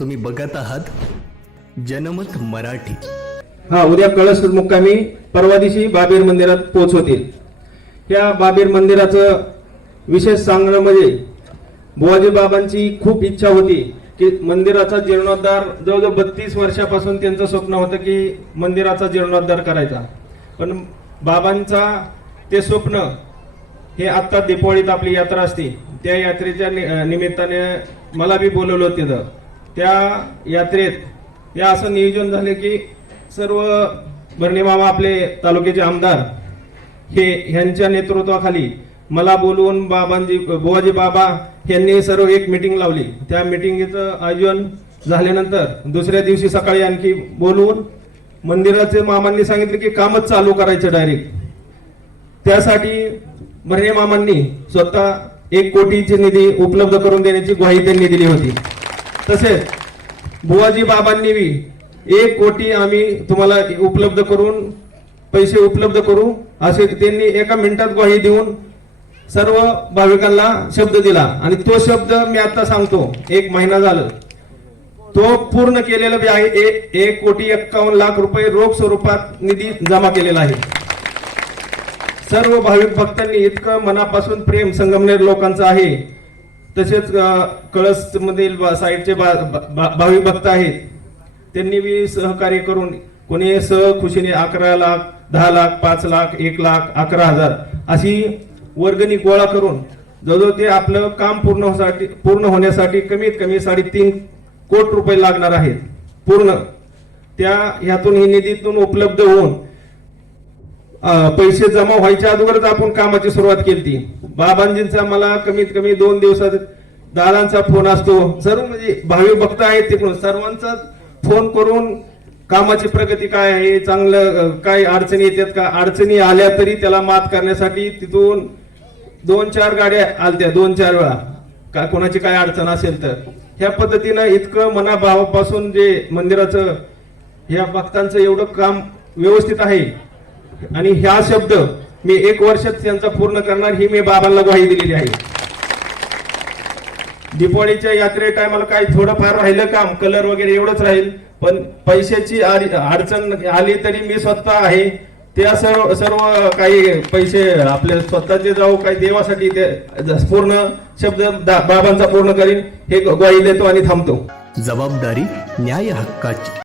तुम्ही बघत आहात जनमत मराठी. हा उद्या कळस मुक्कामी परवा दिवशी बाबीर मंदिरात पोहोचवतील. या बाबीर मंदिराचं विशेष सांगणं म्हणजे बुवाजी बाबांची खूप इच्छा होती की मंदिराचा जीर्णोद्धार जवळजवळ बत्तीस वर्षापासून त्यांचं स्वप्न होतं की मंदिराचा जीर्णोद्धार करायचा. पण बाबांचा ते स्वप्न हे आत्ता दीपावळीत आपली यात्रा असते. त्या यात्रेच्या नि- निमित्ताने मला बी बोलवलं होतं. तिथं त्या यात्रेत या असं नियोजन झाले की सर्व भरणे मामा आपले तालुक्याचे आमदार हे ह्यांच्या नेतृत्वाखाली मला बोलवून बाबांजी बुवाजी बाबा यांनी सर्व एक मिटिंग लावली. त्या मिटिंगचं आयोजन झाल्यानंतर दुसऱ्या दिवशी सकाळी आणखी बोलवून मंदिराचे मामांनी सांगितले की कामच चालू करायचं डायरेक्ट त्यासाठी भरणे मामांनी स्वतः एक कोटीची निधी उपलब्ध करून देण्याची ग्वाही त्यांनी दिली होती. तसेच बुवाजी बाबांनी बी एक कोटी आम्ही तुम्हाला उपलब्ध करून पैसे उपलब्ध करू असे त्यांनी एका मिनिटात ग्वाही देऊन सर्व भाविकांना शब्द दिला. आणि तो शब्द मी आता सांगतो एक महिना झालं. तो पूर्ण केलेला बी आहे एक कोटी एक्कावन्न लाख रुपये रोख स्वरूपात निधी जमा केलेला आहे. सर्व भाविक भक्तांनी इतकं मनापासून प्रेम संगमनेर लोकांचं आहे. तसेच कळस मधील साईडचे बा- बा- भाविक भक्त आहेत. त्यांनी बी सहकार्य करून कोणी सहखुशीने अकरा लाख दहा लाख पाच लाख एक लाख अकरा हजार अशी वर्गणी गोळा करून जवळजवळ ते आपलं काम पूर्ण होण्यासाठी पूर्ण होण्यासाठी कमीत कमी साडेतीन कोट रुपये लागणार आहेत. पूर्ण. त्या ह्यातून ही निधीतून उपलब्ध होऊन पैसे जमा व्हायच्या अगोदरच आपण कामाची सुरुवात केली ती बाबांजींचा मला कमीत कमी दोन दिवसात दादांचा फोन असतो. सर्व म्हणजे भावी भक्त आहेत तिकडून सर्वांचा फोन करून कामाची प्रगती काय आहे चांगलं काय अडचणी येतात का? अडचणी आल्या तरी त्याला मात करण्यासाठी तिथून दोन चार गाड्या आलत्या दोन चार वेळा. का कोणाची काय अडचण असेल तर. ह्या पद्धतीनं इतकं मनाभावापासून जे मंदिराचं ह्या भक्तांचं एवढं काम व्यवस्थित आहे. आणि ह्या शब्द मी एक वर्षात त्यांचा पूर्ण करणार ही मी बाबांना ग्वाही दिलेली आहे. दीपावळीच्या यात्रे टायमाला काय थोडंफार राहिलं काम कलर वगैरे एवढंच राहील पण पैशाची अडचण आली तरी मी स्वतः आहे. त्या सर्व सर्व काही पैसे आपले स्वतःचे जाऊ काही देवासाठी ते पूर्ण शब्द बाबांचा पूर्ण करीन हे ग्वाही देतो आणि थांबतो. जबाबदारी न्याय हक्काची.